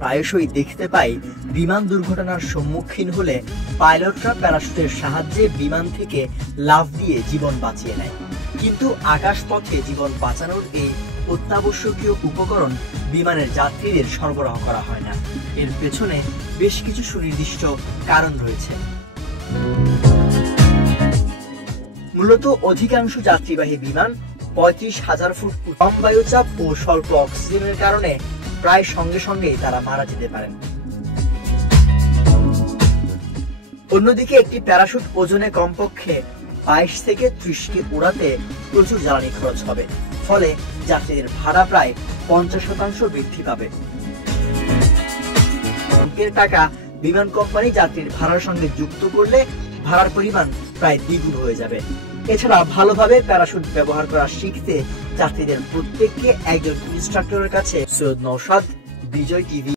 প্রায়শই দেখতে পাই বিমান দুর্ঘটনার সম্মুখীন হলে পাইলটরা প্যারাশুটের সাহায্যে বিমান থেকে লাফ দিয়ে জীবন বাঁচিয়ে নেয়। কিন্তু আকাশপথে জীবন বাঁচানোর এই অত্যাবশ্যকীয় উপকরণ বিমানের যাত্রীদের সরবরাহ করা হয় না। এর পেছনে বেশ কিছু সুনির্দিষ্ট কারণ রয়েছে। মূলত অধিকাংশ যাত্রীবাহী বিমান ৩৫,০০০ ফুট কম বায়ুচাপ ও স্বল্প অক্সিজেনের কারণে প্রায় সঙ্গে সঙ্গেই তারা মারা যেতে পারেন। অন্যদিকে একটি প্যারাশুট ওজনে কমপক্ষে ২২ থেকে ৩০ কে উড়াতে প্রচুর জ্বালানি খরচ হবে, ফলে যাত্রীদের ভাড়া প্রায় ৫০% বৃদ্ধি পাবে। এর টাকা বিমান কোম্পানি যাত্রীর ভাড়ার সঙ্গে যুক্ত করলে ভাড়ার পরিমাণ প্রায় দ্বিগুণ হয়ে যাবে। এছাড়া ভালোভাবে প্যারাশুট ব্যবহার করা শিখতে যাত্রীদের প্রত্যেককে একজন ইনস্ট্রাক্টরের কাছে। সৈয়দ নওশাদ, বিজয় টিভি।